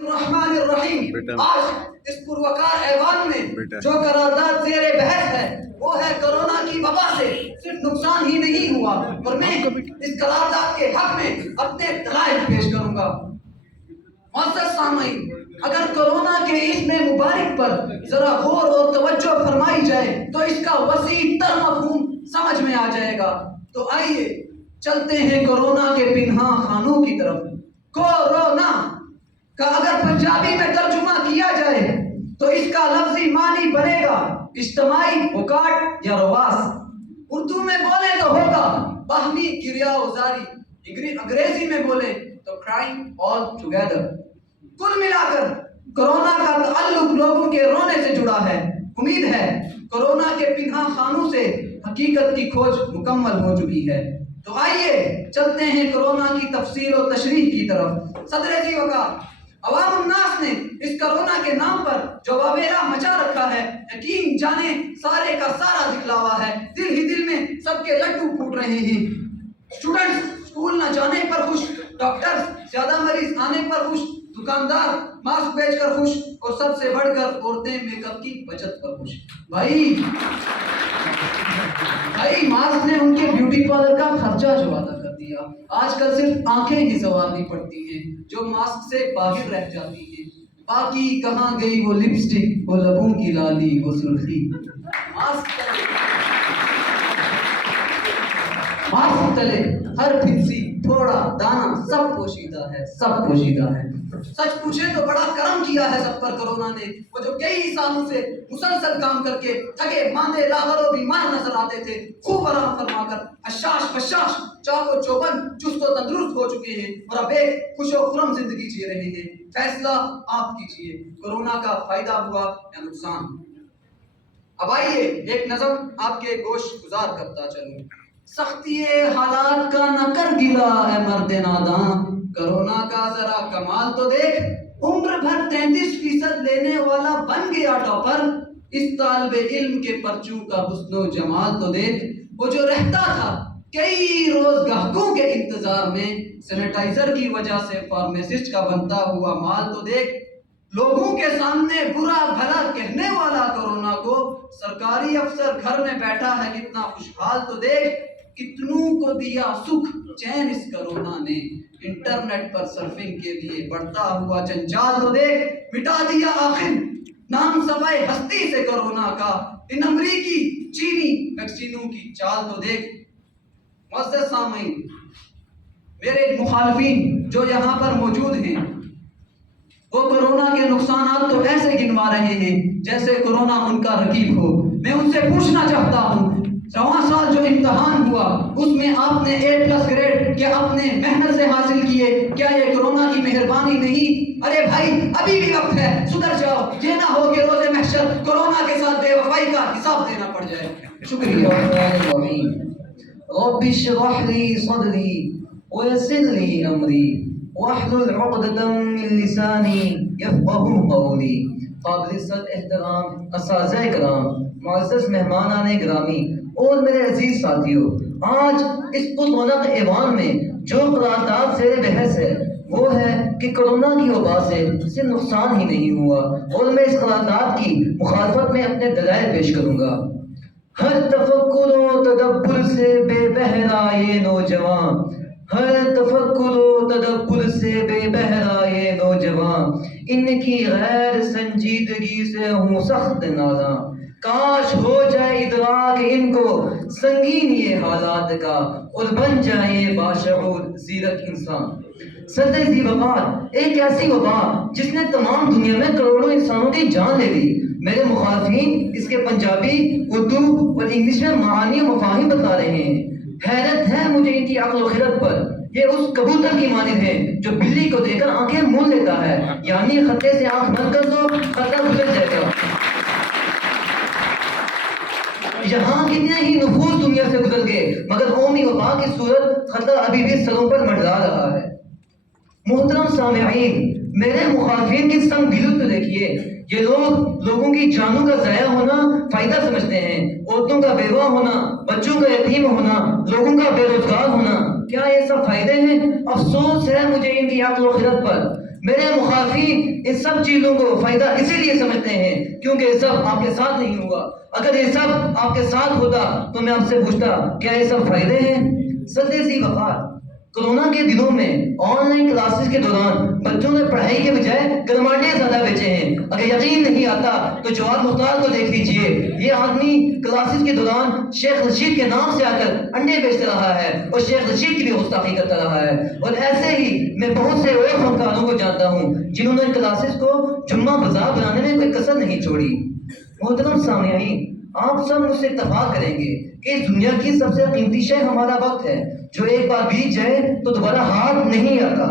الرحمن الرحیم آج اس پروکار ایوان میں جو قرارداد زیر بحث ہے وہ ہے کورونا کی وبا سے صرف نقصان ہی نہیں ہوا، اور میں اس قرارداد کے حق میں اپنے دلائل پیش کروں گا۔ معزز سامعین، اگر کورونا کے اس میں مبارک پر ذرا غور اور توجہ فرمائی جائے تو اس کا وسیع تر مفہوم سمجھ میں آ جائے گا۔ تو آئیے چلتے ہیں کورونا کے پنہاں خانوں کی طرف۔ کورونا کا اگر پنجابی میں ترجمہ کیا جائے تو اس کا لفظی معنی بنے گا اجتماعی بکاٹ یا رواس۔ اردو میں بولے تو ہوگا باہمی گریا ازاری، انگریزی میں بولے تو کرائم آل ٹوگیدر۔ کل ملا کر کورونا کا تعلق لوگوں کے رونے سے جڑا ہے۔ امید ہے کورونا کے پنہاں خانوں سے حقیقت کی کھوج مکمل ہو چکی ہے۔ تو آئیے چلتے ہیں کورونا کی تفصیل و تشریح کی طرف۔ صدر ذی وقار، عوام الناس نے اس کورونا کے نام پر جو واویلا مچا رکھا ہے، یقین جانے سارے کا سارا دکھلاوا ہے۔ دل ہی دل میں سب کے لڈو پھوٹ رہے ہیں۔ اسٹوڈنٹس اسکول نہ جانے پر خوش، ڈاکٹرز زیادہ مریض آنے پر خوش، دکاندار ماسک بیچ کر خوش، اور سب سے بڑھ کر عورتیں میک اپ کی بچت پر خوش۔ بھائی ماسک نے ان کے بیوٹی پارلر کا خرچہ جو ادا کر دیا۔ آج کل صرف آنکھیں ہی سنوارنی پڑتی ہیں جو ماسک سے باہر رہ جاتی ہیں۔ باقی کہاں گئی وہ لپسٹک، وہ لبوں کی لالی، وہ سرخی۔ ماسک تلے ہر پھنسی تھوڑا دانا سب پوشیدہ ہے، سب پوشیدہ ہے۔ سچ پوچھے تو بڑا کرم کیا ہے سب پر کورونا نے، وہ جو کئی سالوں سے مسلسل کام کر کے تھکے ماندے لاغر و بیمار نظر آتے تھے، خوب آرام فرما کر حشاش بشاش چاق و چوبند چست و تندرست ہو چکے ہیں اور اب ایک خوش و خرم زندگی جی رہے ہیں۔ فیصلہ آپ کیجیے، کورونا کا فائدہ ہوا یا نقصان؟ اب آئیے ایک نظم آپ کے گوش گزار کرتا چلوں۔ سختی حالات کا نہ کر گلا ہے مرد ناداں، کورونا کا ذرا کمال تو دیکھ، عمر بھر 33% لینے والا بن گیا ٹاپر، اس طالب علم کے پرچوں کا حسن و جمال تو دیکھ، وہ جو رہتا تھا کئی روز گاہکوں کے انتظار میں، سینیٹائزر کی وجہ سے فارمیسسٹ کا بنتا ہوا مال تو دیکھ، لوگوں کے سامنے برا بھلا کہنے والا کورونا کو سرکاری افسر گھر میں بیٹھا ہے کتنا خوشحال تو دیکھ، کتنوں کو دیا سکھ چین اس کورونا نے، انٹرنیٹ پر سرفنگ کے لیے بڑھتا ہوا جنجال تو دیکھ، مٹا دیا آخر نام سوائے ہستی سے کورونا کا، ان امریکی چینی ویکسینوں کی چال تو دیکھ۔ معزز سامعین، میرے مخالفین جو یہاں پر موجود ہیں وہ کورونا کے نقصانات تو ایسے گنوا رہے ہیں جیسے کورونا ان کا رقیب ہو۔ میں ان سے پوچھنا چاہتا ہوں، رواں سال جو امتحان ہوا اس میں آپ نے A+ گریڈ کیا اپنے محنت سے حاصل کیے، کیا یہ کورونا کی مہربانی نہیں؟ ارے بھائی ابھی بھی وقت ہے، سدھر جاؤ، یہ نہ ہو کہ روز محشر کورونا کے ساتھ بے وفائی کا حساب دینا پڑ جائے۔ شکریہ۔ رب اشرح لي صدري ويسر لي امري واحلل عقدة من لساني يفقهوا قولي۔ قابل صد احترام اساتذہ کرام، معزز مہمانان گرامی اور میرے عزیز ساتھیوں، آج اس پررونق ایوان میں جو قرارداد زیر بحث ہے وہ ہے کہ کورونا کی وبا سے صرف نقصان ہی نہیں ہوا، اور میں اس قرارداد کی مخالفت میں اپنے دلائل پیش کروں گا۔ ہر تفکر و تدبر سے بے بہرا یہ نوجوان، ہر تفکر و تدبر سے بے بہرا یہ نوجوان، ان کی غیر سنجیدگی سے ہوں سخت ناراں، کاش ہو جائے ادراک ان کو سنگین یہ حالات کا، اور بن جائے باشعور زیرک انسان۔ صدر ذی وقار، ایک ایسی وبا جس نے تمام دنیا میں کروڑوں انسانوں کی جان لے لی۔ میرے مخالفین اس کے پنجابی، اردو اور انگلش میں معانی و مفاہیم بتا رہے ہیں۔ حیرت ہے مجھے ان کی عقل و خرد پر۔ یہ اس کبوتر کی مانند ہے جو بلی کو دیکھ کر آنکھیں مول لیتا ہے، یعنی خطے سے آنکھ بند کر دو خطہ گزر جائے گا۔ یہاں کتنے ہی نفوس دنیا سے گزر گئے مگر قومی وبا کی صورت خطہ ابھی بھی سروں پر منڈرا رہا ہے۔ محترم سامعین، میرے مخالفین کی سنگ دلی تو دیکھیے، یہ لوگ لوگوں کی جانوں کا ضائع ہونا فائدہ سمجھتے ہیں، عورتوں کا بیوہ ہونا، بچوں کا یتیم ہونا، لوگوں کا بے روزگار ہونا، کیا یہ سب فائدے ہیں؟ افسوس ہے مجھے ان کی عقل و خرد پر۔ میرے مخالفین ان سب چیزوں کو فائدہ اسی لیے سمجھتے ہیں کیونکہ یہ سب آپ کے ساتھ نہیں ہوا. اگر یہ سب آپ کے ساتھ ہوتا تو میں آپ سے پوچھتا کیا یہ سب فائدے ہیں؟ صدر ذی وقار، کورونا کے دنوں میں آن لائن کلاسز کے دوران بچوں نے پڑھائی کے بجائے گرمانڈے زیادہ بیچے ہیں. اگر یقین نہیں آتا تو جواد مختار کو دیکھ لیجئے. یہ آدمی کلاسز کے دوران شیخ رشید کے نام سے آ کر انڈے بیچ رہا ہے اور شیخ رشید کی بھی گستاخی کرتا رہا ہے. اور ایسے ہی میں بہت سے اور فنکاروں کو جانتا ہوں جنہوں نے کلاسز کو جمعہ بازار بنانے میں کوئی کسر نہیں چھوڑی. محترم سامعین، آپ سب مجھ سے اتفاق کریں گے کہ اس دنیا کی سب سے قیمتی شے ہمارا وقت ہے جو ایک بار بیت جائے تو دوبارہ ہاتھ نہیں آتا.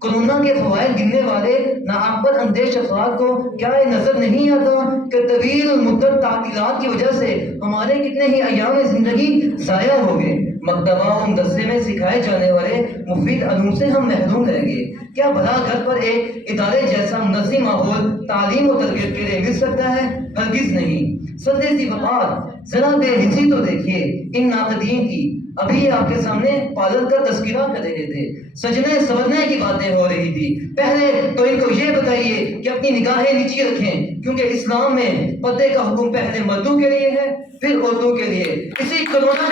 کورونا کے فوائد گننے والے ناعقل اندیش افراد کو کیا یہ نظر نہیں آتا کہ طویل المدت تعطیلات کی وجہ سے ہمارے کتنے ہی ایام زندگی ضائع ہو گئے. مکتبہ و مدرسے میں سکھائے جانے والے مفید علوم سے ہم محروم رہ گئے. کیا بھلا گھر پر ایک ادارے جیسا منظم ماحول تعلیم و تربیت کے لیے مل سکتا ہے؟ ہرگز نہیں. صدر ذی وقار، ذرا بے حسی تو دیکھیے ان ناقدین کی. ابھی آپ کے سامنے پارلر کا تذکرہ کر رہے تھے، سجنے سورنے کی باتیں ہو رہی تھی. پہلے تو ان کو یہ بتائیے کہ اپنی نگاہیں نیچی رکھیں کیونکہ اسلام میں پردے کا حکم پہلے مردوں کے لیے ہے پھر عورتوں کے لیے. اسی کورونا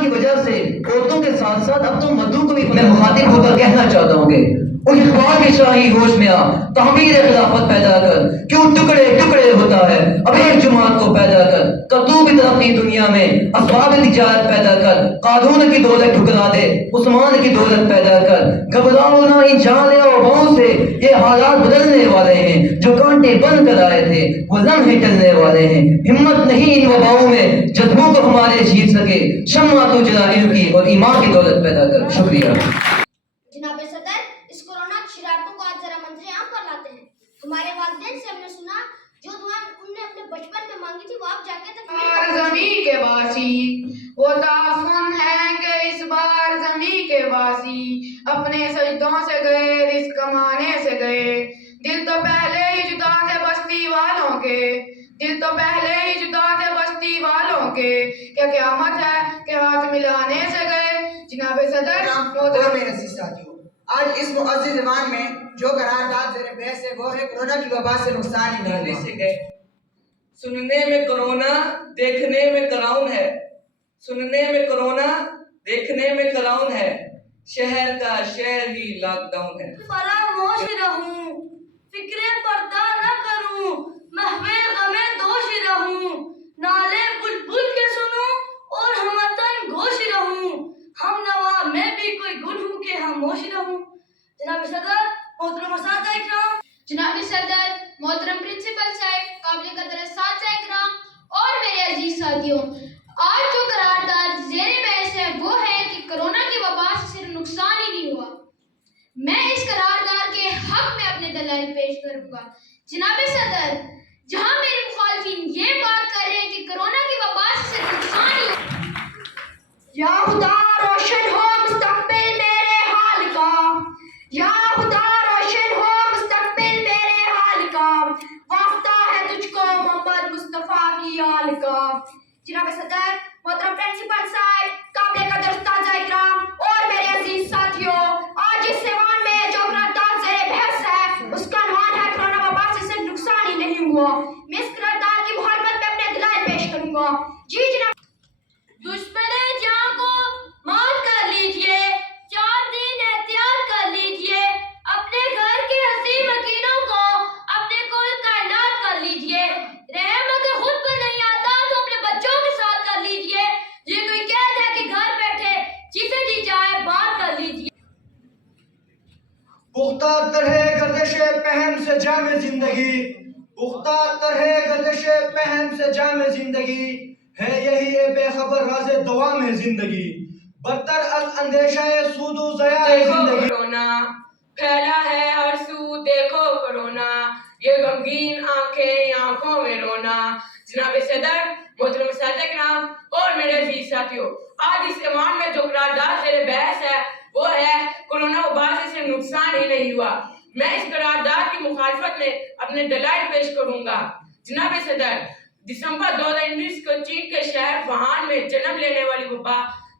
کی وجہ سے عورتوں کے ساتھ ساتھ اب تو مردوں کو بھی میں مخاطب ہو کر کہنا چاہتا ہوں کہ اس اخبار کی شاہی ہوش میں آ، تعمیر خلافت پیدا کر. کیوں ٹکڑے ٹکڑے ہوتا ہے اب ایک جماعت کو پیدا کر. کتو بھی ترقی دنیا میں اسباب تجارت پیدا کر. قانون کی دولت ٹھکرا دے، عثمان کی دولت پیدا کر. گھبراؤ نہ ان جالے اور بہوں سے، یہ حالات بدلنے والے ہیں. جو کانٹے بند کر آئے تھے وہ لمحے ٹلنے والے ہیں. ہمت نہیں ان وباؤں میں جذبوں کو ہمارے جیت سکے. شمع تو جلا علم کی اور ایمان کی دولت پیدا کر. شکریہ. جناب صدر، اس کورونا کی شرارتوں کو آج ذرا منظر عام پر لاتے ہیں. ہمارے والدین سے ہم نے سنا جو دعا ان نے اپنے بچپن میں مانگی تھی وہ آپ جا کے بار زمین کے باسی وہ تعفن ہے کہ اس بار زمین کے باسی اپنے سجدوں سے گئے رزق کمانے سے گئے. دل تو پہلے ہی جدا تھے بستی والوں کے، دل تو پہلے ہی جدا تھے بستی والوں کے. کیا قیامت ہے کہ ہاتھ ملانے سے گئے. جناب صدر اور میرے عزیز ساتھیوں، آج اس معزز ایوان میں جو قرارداد زیر بحث ہے وہ ہے کورونا کی وبا سے نقصان ہی نہیں سے گئے. سننے میں کرونا دیکھنے میں کراؤن ہے، سننے میں کرونا دیکھنے میں کراؤن ہے. شہر کا شہر ہی لاک ڈاؤن ہے. فراموش رہوں، فکر پردہ نہ کروں، محو غم دوش رہوں. نالے بلبل کے سنوں اور ہمتن گوش رہوں. ہم نوا میں بھی کوئی گل ہوں کہ خاموش رہوں. جناب صدر، محترم اساتذہ اکرام، جناب صدر، محترم پرنسپل صاحب، قابل قدر اساتذہ اکرام اور میرے عزیز ساتھیوں، آج جو قرارداد زیر بحث ہے وہ ہے کہ کورونا کی وبا سے صرف نقصان ہی نہیں ہوا. میں اس قرارداد کے حق میں اپنے دلائل پیش کروں گا. جناب صدر، جہاں میرے مخالفین یہ بات کر رہے ہیں کہ کورونا کی وبا سے صرف نقصان ہی ہوا، یا خدا روشن ہو مستقبل میرے حال کا، یا خدا روشن ہو مستقبل میرے حال کا. واسطہ ہے تجھ کو محمد مصطفیٰ کی آل کا. جناب صدر، محترم پرنسپل صاحب، قابل قدر اساتذہ اکرام اور میرے عزیز ساتھیوں، آج اس ایوان میں جو قرارداد زیر بحث ہے اس کا عنوان ہے کورونا وبا سے صرف نقصان ہی نہیں ہوا. میں اس قرارداد کی مخالفت میں اپنے دلائل پیش کروں گا. جی جناب. دشمن جہاں کو مات کر لیجئے، 4 دن احتیاط کر لیجئے. اپنے گھر کے ہنسی مکینوں کو اپنے کل کائنات کر لیجئے. رحم اگر خود پر نہیں آتا تو اپنے بچوں کے ساتھ کر لیجئے. یہ کوئی قید ہے کہ گھر بیٹھے جسے جی چاہے بات کر لیجئے. پختہ طرح گردش پہم سے جام زندگی، پختہ طرح گردش پہم سے جام زندگی ہے یہی بے خبر راز دوام زندگی. برتر از اندیشہ سود و ضیاع زندگی. کورونا پھیلا ہے ہر سو، دیکھو کورونا یہ غمگین آنکھیں آنکھوں میں رونا. جناب صدر، محترم اساتذہ اکرام اور میرے عزیز ساتھیوں، آج اس ایوان میں جو قرارداد زیر بحث ہے وہ ہے کورونا وبا سے صرف نقصان ہی نہیں ہوا. میں اس قرارداد کی مخالفت میں اپنے دلائل پیش کروں گا. جناب صدر، دسمبر 2019 کو چین کے شہر ووہان میں جنم لینے والی وبا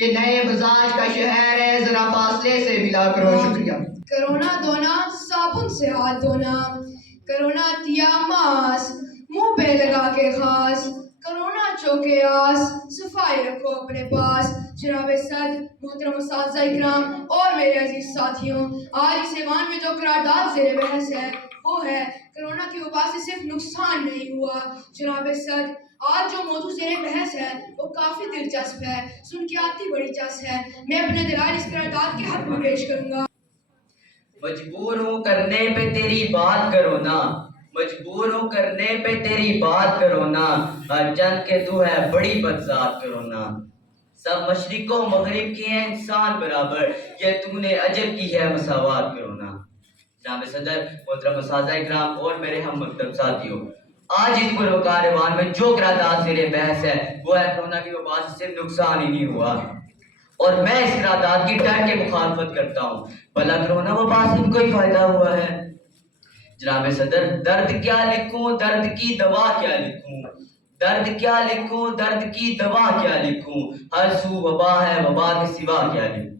یہ نئے مزاج کا شہر ہے، ذرا فاصلے سے ملا کرو. شکریہ. کرونا دھونا صابن سے ہاتھ دھونا، کرونا دیا ماسک منہ پہ لگا کے خاص، کرونا چوکے آس صفائی رکھو اپنے پاس. جناب صدر، محترم اساتذہ اکرام اور میرے عزیز ساتھیوں، آج اس ایوان میں جو قرارداد زیر بحث ہے وہ ہے کرونا کی وبا سے صرف نقصان نہیں ہوا. جناب صدر، آج جو موضوع زیر بحث ہے وہ کافی دلچسپ ہے، سن کے آتی بڑی چس ہے. میں اپنے دلائل اس قرارداد کے حق میں پیش کروں گا. مجبور ہوں کرنے پہ تیری بات کرو نا، مجبور ہوں کرنے پہ تیری بات کرو نا، ہر چند کے تو ہے بڑی بدذات کرو نا. سب مشرق و مغرب کے ہیں انسان برابر، یہ تم نے عجب کی ہے مساوات کرو نا. جناب صدر، محترم اساتذہ اکرام اور میرے ہم مکتب ساتھیوں، آج اس پروکار ایوان میں جو قرارداد زیر بحث ہے وہ ہے کرونا کی وبا سے صرف نقصان ہی نہیں ہوا، اور میں اس قرارداد کی ڈر کے مخالفت کرتا ہوں. بھلا کرونا وبا سے بھی کوئی فائدہ ہوا ہے؟ جناب صدر، درد کیا لکھوں، درد کی دوا کیا لکھوں، درد کیا لکھوں، درد کی دوا کیا لکھوں، ہر سو وبا ہے، وبا کے سوا کیا لکھوں.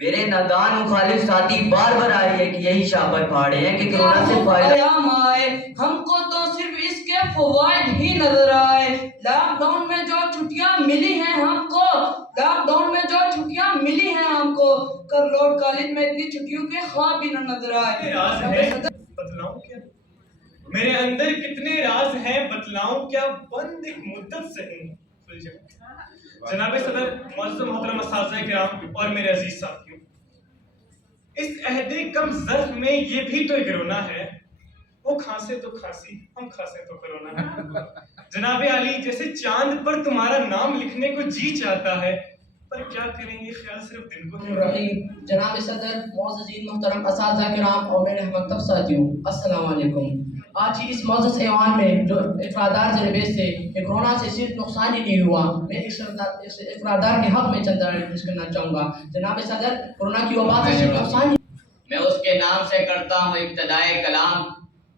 میرے نادان مخالف ساتھی بار بار آئی ہے کہ یہی شاپر پھاڑے ہیں کہ کرونا سے فائدہ قیام آئے، ہم کو تو صرف اس کے فوائد ہی نظر آئے. لاک ڈاؤن میں جو چھٹیاں ملی ہیں ہم کو، لاک ڈاؤن میں جو چھٹیاں ملی ہیں ہم کو، کرلوڈ کالج میں اتنی چھٹیوں کے خواب بھی نہ نظر آئے. راز ہے بتلاؤں کیا، میرے اندر کتنے راز ہیں بتلاؤں کیا، بند ایک مدت سے ہوں کھل جائے. جناب صدر، معزز محترم اساتذہ کرام اور میرے عزیز ساتھیوں، اس عہد کم ظرف میں یہ بھی تو کرونا ہے. وہ کھانسے تو کھانسی، ہم کھانسے تو کرونا ہے. جناب علی، جیسے چاند پر تمہارا نام لکھنے کو جی چاہتا ہے، پر کیا کریں یہ خیال صرف دن کو رحیم. جناب صدر، معززین محترم اساتذہ کرام اور میرے مکتب ساتھیوں، السلام علیکم. آج کی اس معزز ایوان میں جو قرارداد زیر بحث سے کرونا سے صرف نقصان ہی نہیں ہوا، میں اس قرارداد کے حق میں چند پیش کرنا چاہوں گا. جناب صدر، کرونا کی وبا سے صرف نقصان ہی میں اس کے نام سے کرتا ہوں ابتدائے کلام،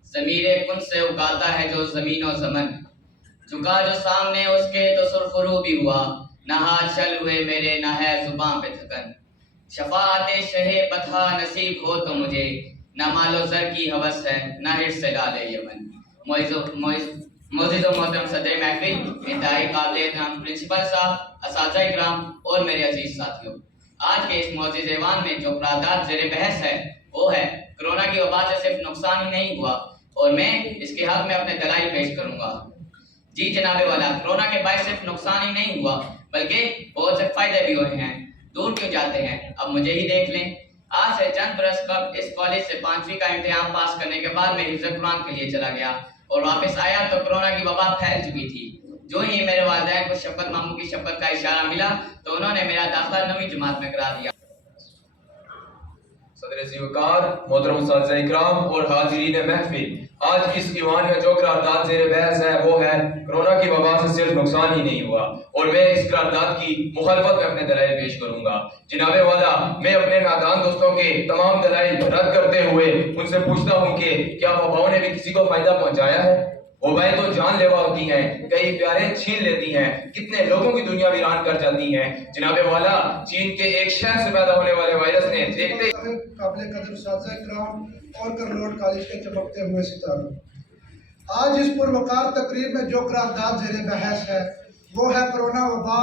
ضمیر کن سے اگاتا ہے جو زمین و زمن، جھکا جو سامنے اس کے تو سرخرو بھی ہوا، نہ ہاتھ چل ہوئے میرے نہ ہے زباں پہ تھکن. شفاعت شہ بتھا نصیب ہو تو مجھے، نہ مال و زر کی ہوس ہے نہ ہرس سے ڈالے یمن. معزز و محترم صدر محفل، انتہائی قابل احترام پرنسپل صاحب، اساتذہ اکرام اور میرے عزیز ساتھیوں، آج کے اس معزز ایوان میں جو قرارداد زیر بحث ہے وہ ہے کرونا کی وبا سے صرف نقصان ہی نہیں ہوا، اور میں اس کے حق میں اپنے دلائل پیش کروں گا. جی جناب والا، کرونا کے باعث صرف نقصان ہی نہیں ہوا بلکہ بہت سے فائدے بھی ہوئے ہیں. دور کیوں جاتے ہیں، اب مجھے ہی دیکھ لیں. آج سے چند برس قبل اس کالج سے 5ویں کا امتحان پاس کرنے کے بعد میں حفظ قرآن کے لیے چلا گیا اور واپس آیا تو کرونا کی وبا پھیل چکی تھی. جو ہی میرے والدین کو شفقت ماموں کی شفقت کا اشارہ ملا تو انہوں نے میرا داخلہ 9ویں جماعت میں کرا دیا. صدر ذوالوقار، محترم اساتذہ اکرام اور حاضرین محفل، آج اس ایوان میں جو قرارداد زیر بحث ہے وہ ہے کرونا کی وبا سے صرف نقصان ہی نہیں ہوا، اور میں اس قرارداد کی مخالفت میں اپنے دلائل پیش کروں گا. جناب والا، میں اپنے نادان دوستوں کے تمام دلائل رد کرتے ہوئے ان سے پوچھتا ہوں کہ کیا وباؤں نے بھی کسی کو فائدہ پہنچایا ہے؟ وبائیں تو جان لیوا ہوتی ہیں، کئی پیارے چھین لیتی ہیں، کتنے لوگوں کی دنیا ویران کر جاتی ہیں. جناب والا، چین کے ایک شہر سے پیدا ہونے والے وائرس نے دیکھتے قابل قدر اساتذہ اکرام اور کرلوڈ کالج کے چمکتے ہوئے ستاروں، آج اس پروقار تقریب میں جو قرارداد زیر بحث ہے وہ ہے کرونا وبا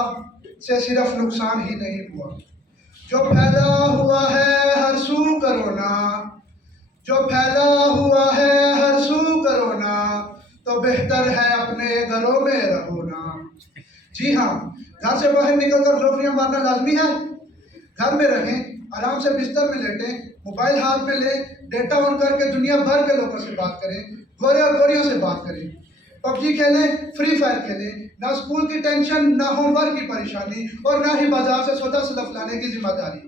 سے صرف نقصان ہی نہیں ہوا. جو پھیلا ہوا ہے ہر سو کرونا، جو پھیلا ہوا ہے ہر سو کرونا، تو بہتر ہے اپنے گھروں میں رہونا. جی ہاں، گھر سے باہر نکل کر لوفریاں مارنا لازمی ہے. گھر میں رہیں، آرام سے بستر میں لیٹیں، موبائل ہاتھ میں لیں، ڈیٹا آن کر کے دنیا بھر کے لوگوں سے بات کریں، گورے اور گوریوں سے بات کریں، پب جی کھیلیں، فری فائر کھیلیں. نہ اسکول کی ٹینشن، نہ ہوم ورک کی پریشانی، اور نہ ہی بازار سے سودا سلف لانے کی ذمہ داری.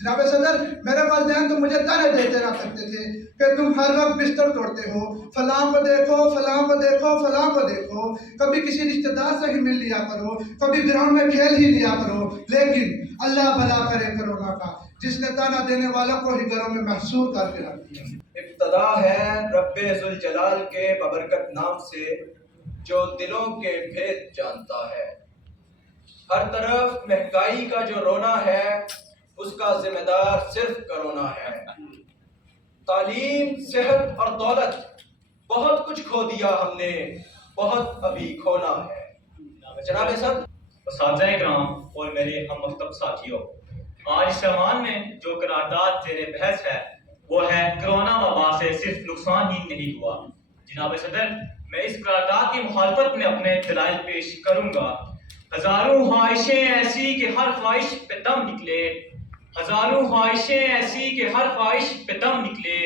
جناب صدر، میرے والدین تو مجھے طرح دیتے رہا کرتے تھے کہ تم ہر وقت بستر توڑتے ہو، فلاں کو دیکھو، فلاں کو دیکھو، فلاں کو دیکھو، کبھی کسی رشتہ دار سے ہی مل لیا کرو، کبھی گراؤنڈ میں کھیل ہی لیا کرو. لیکن اللہ بھلا کرے کرونا کا، جس نے تانا دینے والوں کو ہی گھروں میں محصور کر کے رکھ دیا. ابتدا ہے رب ذوالجلال کے ببرکت نام سے جو دلوں کے بھید جانتا ہے. ہر طرف مہنگائی کا جو رونا ہے اس کا ذمہ دار صرف کرونا ہے۔ تعلیم، صحت اور دولت بہت کچھ کھو دیا ہم نے، بہت ابھی کھونا ہے۔ جناب صدر، اساتذہ کرام اور میرے ہم مکتب ساتھیوں، آج اس ایوان میں جو قرارداد زیر بحث ہے وہ ہے کرونا وبا سے صرف نقصان ہی نہیں ہوا۔ جناب صدر، میں اس قرارداد کی مخالفت میں اپنے دلائل پیش کروں گا۔ ہزاروں خواہشیں ایسی کہ ہر خواہش پہ دم نکلے، ہزاروں خواہشیں ایسی کہ ہر خواہش پہ دم نکلے،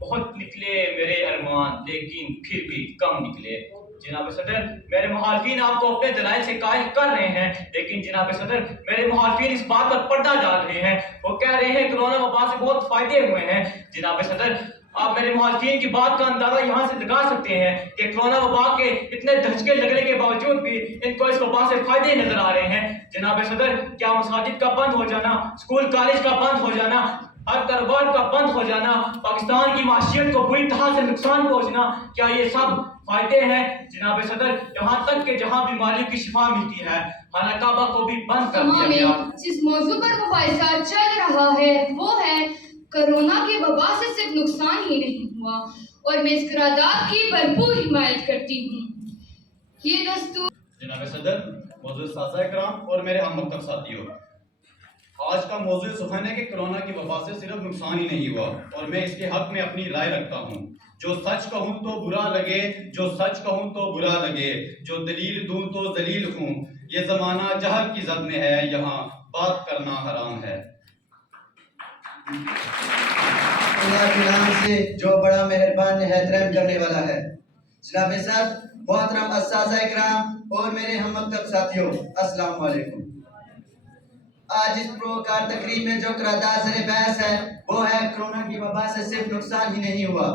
بہت نکلے میرے ارمان لیکن پھر بھی کم نکلے۔ جناب صدر، میرے مخالفین آپ کو اپنے دلائل سے قائل کر رہے ہیں، لیکن جناب صدر میرے مخالفین اس بات پر پردہ ڈال رہے ہیں، وہ کہہ رہے ہیں کرونا وبا سے بہت فائدے ہوئے ہیں۔ جناب صدر، آپ میرے مخالفین کی بات کا اندازہ یہاں سے لگا سکتے ہیں کہ کرونا وبا کے اتنے دھچکے لگنے کے باوجود بھی ان کو اس وبا سے فائدے نظر آ رہے ہیں۔ جناب صدر، کیا مساجد کا بند ہو جانا، اسکول کالج کا بند ہو جانا، ہر کاروبار کا بند ہو جانا، پاکستان کی معیشت کو بری طرح سے نقصان پہنچنا، کیا یہ سب فائدے ہیں؟ جناب صدر، یہاں تک کہ جہاں بیماریوں کی شفا ملتی ہے، خانہ کعبہ کو بھی بند کر دیا گیا۔ جس موضوع پر مباحثہ چل رہا ہے وہ ہے کرونا کی وبا سے صرف نقصان ہی نہیں ہوا، اور میں اس قرارداد کی بھرپور حمایت کرتی ہوں۔ یہ دستور جناب صدر، موضوع اساتذہ کرام اور میرے ہم مکتب ساتھیوں، آج کا موضوع سخن ہے کہ کرونا کی وبا سے صرف نقصان ہی نہیں ہوا، اور میں اس کے حق میں اپنی رائے رکھتا ہوں۔ جو سچ کہوں تو برا لگے، جو سچ کہوں تو برا لگے، جو دلیل دوں تو ذلیل ہوں، یہ زمانہ جہل کی زد میں ہے، یہاں بات کرنا حرام ہے۔ اللہ کے نام سے جو بڑا مہربان نہایت رحم کرنے والا ہے۔ جناب صدر، محترم اساتذہ کرام اور میرے ہم مکتب ساتھیوں، السلام علیکم۔ آج اس پروکار تقریب میں جو قرارداد زیر بحث ہے وہ ہے کرونا کی وبا سے صرف نقصان ہی نہیں ہوا۔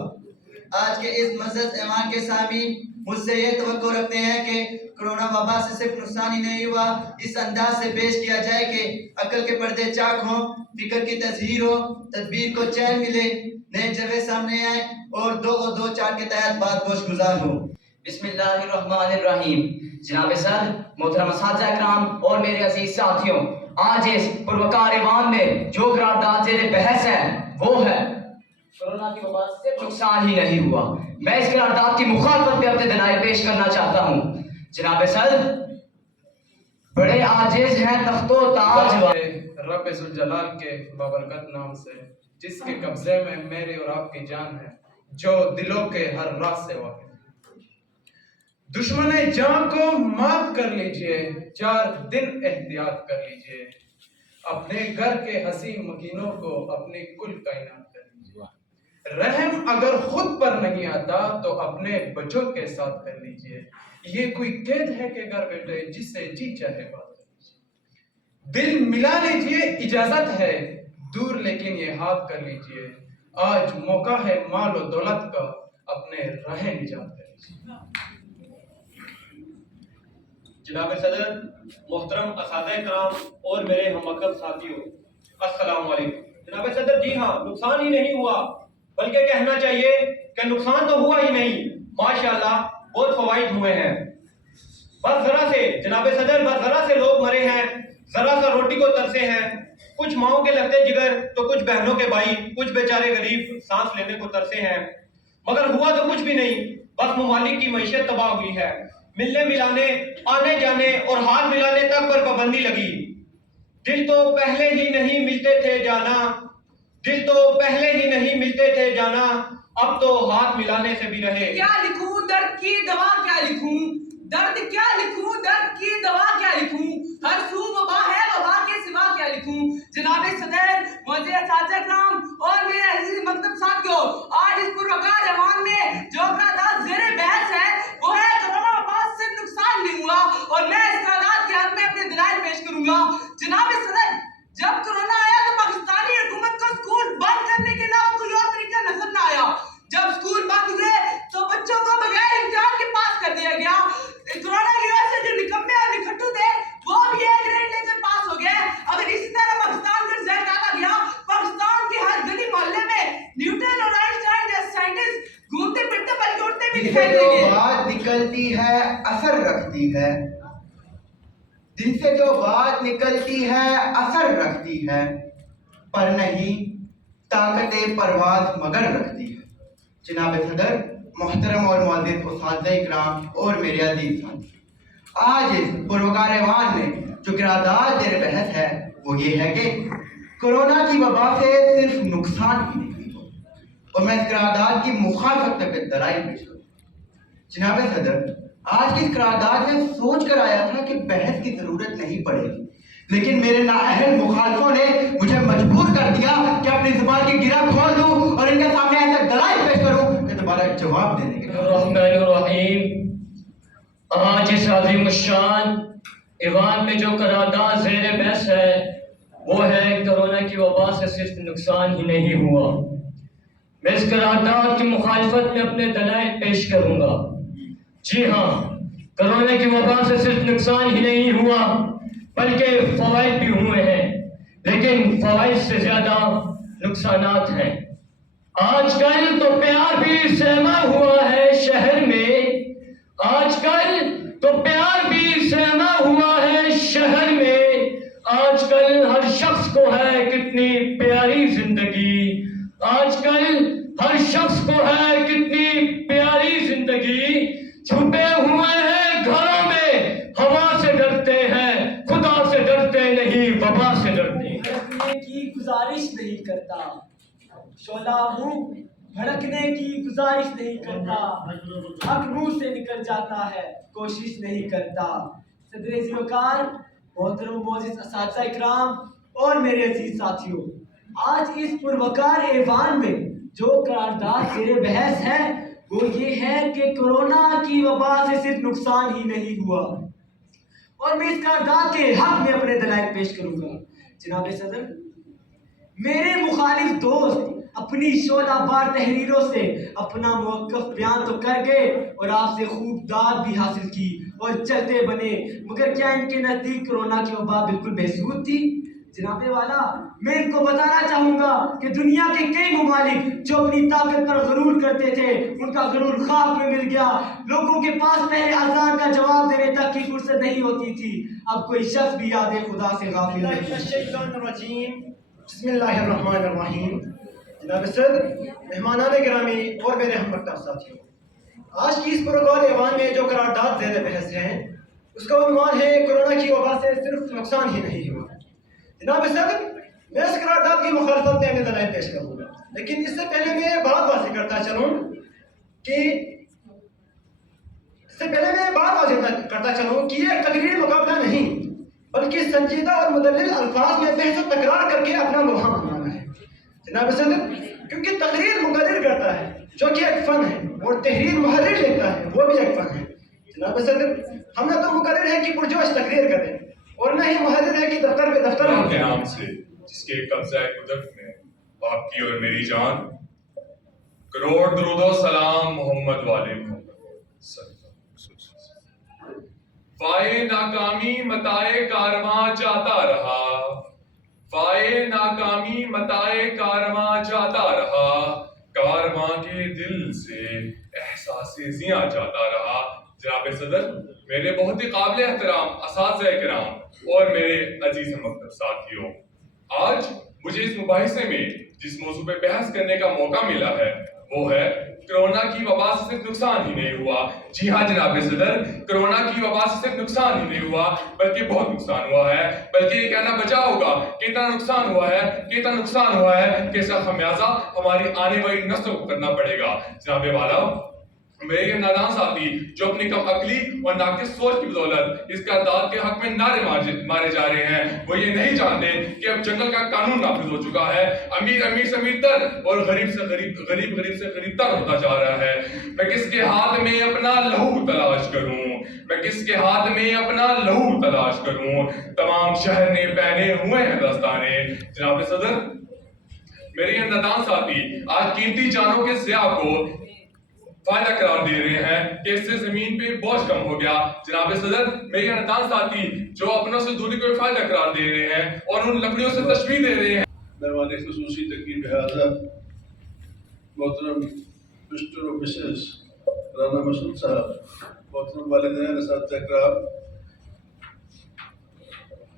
آج کے اس معزز ایوان کے سامعین مجھ سے یہ توقع رکھتے ہیں کہ کرونا وبا سے صرف نقصان ہی نہیں ہوا، اس انداز سے پیش کیا جائے کہ عقل کے پردے چاک ہوں، فکر کی تطہیر ہو، تدبیر کو چین ملے، نئے جلوے سامنے آئے اور 2-2-4 کے تحت بات گوش گزار ہو۔ بسم اللہ الرحمن الرحیم۔ جناب صدر، محترم اساتذہ کرام اور میرے عزیز ساتھیوں، آج اس پروکار ایوان میں جو قرارداد زیر بحث ہے وہ ہے کرونا کی وبا سے صرف نقصان ہی نہیں ہوا۔ میں اس قرارداد کی مخالفت میں اپنے دلائل پیش کرنا چاہتا ہوں۔ جناب صدر، بڑے عاجز ہیں تخت و تاج والے، رب ذوالجلال کے بابرکت نام سے، جس کے قبضے میں میری اور آپ کی جان ہے، جو دلوں کے ہر راز سے واقف ہے۔ دشمن جان کو مات کر لیجئے، 4 دن احتیاط کر لیجئے، اپنے گھر کے حسین مکینوں کو اپنی کل کائنات کر لیجئے۔ رحم اگر خود پر نہیں آتا تو اپنے بچوں کے ساتھ کر لیجئے، یہ کوئی قید ہے کہ گھر بیٹھے جس سے جی چاہے بات کر لیجئے۔ دل ملا لیجئے، اجازت ہے دور لیکن یہ ہاتھ کر لیجئے، آج موقع ہے مال و دولت کا، اپنے راہ نجات کر لیجئے۔ جناب صدر، محترم اساتذہ کرام اور میرے ہم مکتب ساتھیوں، السلام علیکم۔ جناب صدر، جی ہاں، نقصان ہی نہیں ہوا، بلکہ کہنا چاہیے کہ نقصان تو ہوا ہی نہیں، ماشاءاللہ بہت فوائد ہوئے ہیں۔ بس ذرا سے جناب صدر، بس ذرا سے لوگ مرے ہیں، ذرا سا روٹی کو ترسے ہیں، کچھ ماؤں کے لگتے جگر تو کچھ بہنوں کے بھائی، کچھ بیچارے غریب سانس لینے کو ترسے ہیں، مگر ہوا تو کچھ بھی نہیں، بس ممالک کی معیشت تباہ ہوئی ہے، ملنے ملانے، آنے جانے اور ہاتھ ملانے تک پر پابندی لگی۔ دل تو پہلے ہی نہیں ملتے تھے جانا، دل تو پہلے ہی نہیں ملتے تھے جانا، اب تو ہاتھ ملانے سے بھی رہے۔ کیا لکھوں درد کی دوا، کیا لکھوں درد، کیا لکھوں درد کی دوا، کیا لکھوں، ہر سو وبا ہے، وبا کے سوا کیا لکھوں۔ جناب صدر، معزز اساتذہ کرام اور میرے عزیز مکتب ساتھیوں، آج اس پروکار ایوان میں جو قرارداد زیر بحث ہے وہ ہے کرونا وبا سے صرف نقصان نہیں ہوا، اور میں اس قرارداد کے حق میں اپنے دلائل پیش کروں گا۔ جناب صدر، جب کرونا آیا تو پاکستانی حکومت کو اسکول بند کرنے کے علاوہ کوئی اور طریقہ نظر نہ آیا۔ جب اسکول بند ہوئے تو بچوں کو بغیر امتحان کے پاس کر دیا گیا۔ کرونا کی وجہ سے جو نکمے اور نکھٹو تھے وہ بھی ایک گریڈ لے کر پاس ہو گئے۔ اگر اسی طرح پاکستان کا زہر ڈالا گیا، پاکستان کے ہر گلی محلے میں نیوٹن اور آئنسٹائن جیسے سائنٹسٹ گھومتے پھرتے بلکہ اڑتے بھی دکھائی دیں گے۔ بات نکلتی ہے اثر رکھتی ہے۔ دل سے جو بات نکلتی ہے اثر رکھتی ہے، پر نہیں طاقت پرواز مگر رکھتی ہے۔ جناب صدر، محترم اور معزز اساتذہ اکرام اور میرے عزیز ساتھی، آج اس پروگار ایوان میں جو قرارداد زیر بحث ہے وہ یہ ہے کہ کورونا کی وبا سے صرف نقصان ہی نہیں ہو، اور میں اس قرارداد کی مخالفت میں دلائل پیش کروں۔ جناب صدر، آج کی اس قرارداد میں سوچ کر آیا تھا کہ بحث کی ضرورت نہیں پڑے گی، لیکن میرے نااہل مخالفوں نے مجھے مجبور کر دیا کہ اپنی زبان کی گرہ کھول دوں اور ان کے سامنے ایسے دلائل پیش کروں کہ دوبارہ جواب دینے کے الرحمن الرحیم۔ آج اس عظیم الشان ایوان میں جو قرارداد زیر بحث ہے وہ ہے کرونا کی وبا سے صرف نقصان ہی نہیں ہوا۔ میں اس قرارداد کی مخالفت میں اپنے دلائل پیش کروں گا۔ جی ہاں، کرونا کی وبا سے صرف نقصان ہی نہیں ہوا بلکہ فوائد بھی ہوئے ہیں، لیکن فوائد سے زیادہ نقصانات ہیں۔ آج کل تو پیار بھی سہما ہوا ہے شہر میں، آج کل تو پیار بھی سہما ہوا ہے شہر میں، آج کل ہر شخص کو ہے کتنی پیاری زندگی، آج کل ہر شخص کو ہے کتنی پیاری زندگی، چھپے ہوئے ہیں گھروں میں، ہوا سے ڈرتے ہیں، خدا سے ڈرتے نہیں، وبا سے ڈرتے ہیں۔ بھڑکنے کی گزارش نہیں کرتا، شعلہ منہ بھڑکنے کی گزارش نہیں کرتا، حق منہ سے نکل جاتا ہے، کوشش نہیں کرتا۔ صدر ذوالوقار، محترم معزز اساتذہ اکرام اور میرے عزیز ساتھیوں، آج اس پروقار ایوان میں جو قرارداد زیر بحث ہے وہ یہ ہے کہ کورونا کی وبا سے صرف نقصان ہی نہیں ہوا، اور میں اس قرارداد کے حق میں اپنے دلائل پیش کروں گا۔ جناب صدر، میرے مخالف دوست اپنی شعلہ بار تحریروں سے اپنا موقف بیان تو کر گئے اور آپ سے خوب داد بھی حاصل کی اور چلتے بنے، مگر کیا ان کے نزدیک کورونا کی وبا بالکل بےسود تھی؟ جناب والا، میں ان کو بتانا چاہوں گا کہ دنیا کے کئی ممالک جو اپنی طاقت پر غرور کرتے تھے ان کا غرور خاک میں مل گیا۔ لوگوں کے پاس پہلے اذان کا جواب دینے تک کی فرصت نہیں ہوتی تھی، اب کوئی شخص بھی یاد خدا سے غافل نہیں۔ بسم اللہ الرحمن الرحیم۔ جناب صدر، مہمانان گرامی اور میرے ہم مکتب ساتھیوں، آج کی اس پروگرام ایوان میں جو قرارداد زیر بحث ہے اس کا عنوان ہے کورونا کی وبا سے صرف نقصان ہی نہیں ہوا۔ جناب صدر، میں اس قرارداد کی مخالفت میں اپنے دلائل پیش کروں گا، لیکن اس سے پہلے میں بات واضح کرتا چلوں کہ یہ ایک تقریری مقابلہ نہیں بلکہ سنجیدہ اور مدلل الفاظ میں بحث و تکرار کر کے اپنا لوہا منوانا ہے۔ جناب صدر، کیونکہ تقریر مقرر کرتا ہے جو کہ ایک فن ہے، اور تحریر محرر لیتا ہے وہ بھی ایک فن ہے۔ جناب صدر، ہم نہ تو مقرر ہے کہ پرجوش تقریر کریں اور نہ ہی محرر ہے کہ دفتر پہ دفتر اللہ کے نام سے جس کے قبضہ قدرت میں آپ کی اور میری جان، کروڑ درود و سلام محمد والے محمد۔ فائے ناکامی متائے کارواں جاتا رہا، فائے ناکامی متائے کارواں جاتا رہا، کارواں کے دل سے احساس زیاں جاتا رہا۔ جناب صدر، میرے بہت ہی قابل احترام اساتذہ کرام اور میرے عزیز مکتب ساتھیوں، آج مجھے اس مباحثے میں جس موضوع پہ بحث کرنے کا موقع ملا ہے وہ ہے کرونا کی وبا سے صرف نقصان ہی نہیں ہوا۔ جی ہاں جناب صدر، کرونا کی وبا سے صرف نقصان ہی نہیں ہوا بلکہ بہت نقصان ہوا ہے، بلکہ یہ کہنا بچا ہوگا کہ اتنا نقصان ہوا ہے، کہ اتنا نقصان ہوا ہے کہ اس کا خمیازہ ہماری آنے والی نسل کو کرنا پڑے گا۔ جناب والا، میرے یہ نادان ساتھی جو اپنی کم عقلی اور ناقص سوچ کی بدولت اس قرارداد کے حق میں نعرے مارے جا رہے ہیں، وہ یہ نہیں جانتے کہ اب جنگل کا قانون نافذ ہو چکا ہے، امیر امیر سے امیر تر اور غریب سے غریب تر ہوتا جا رہا ہے۔ میں کس کے ہاتھ میں اپنا لہو تلاش کروں، میں کس کے ہاتھ میں اپنا لہو تلاش کروں، تمام شہر نے پہنے ہوئے ہیں دستانے۔ جناب صدر، میرے یہ نادان ساتھی آج قیمتی جانوں کے ضیاع کو فائدہ قرار دے رہے ہیں کہ اس سے زمین پہ بوجھ کم ہو گیا۔ جناب صدر، میرے نادان ساتھی جو اپنوں سے دوری کو فائدہ قرار دے رہے ہیں اور ان لکڑیوں سے تشبیہ دے رہے ہیں۔ مہمان خصوصی تقریب لہٰذا محترم مسٹر اور مسز رانا مسعود صاحب، محترم والدین، اساتذہ کرام،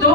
2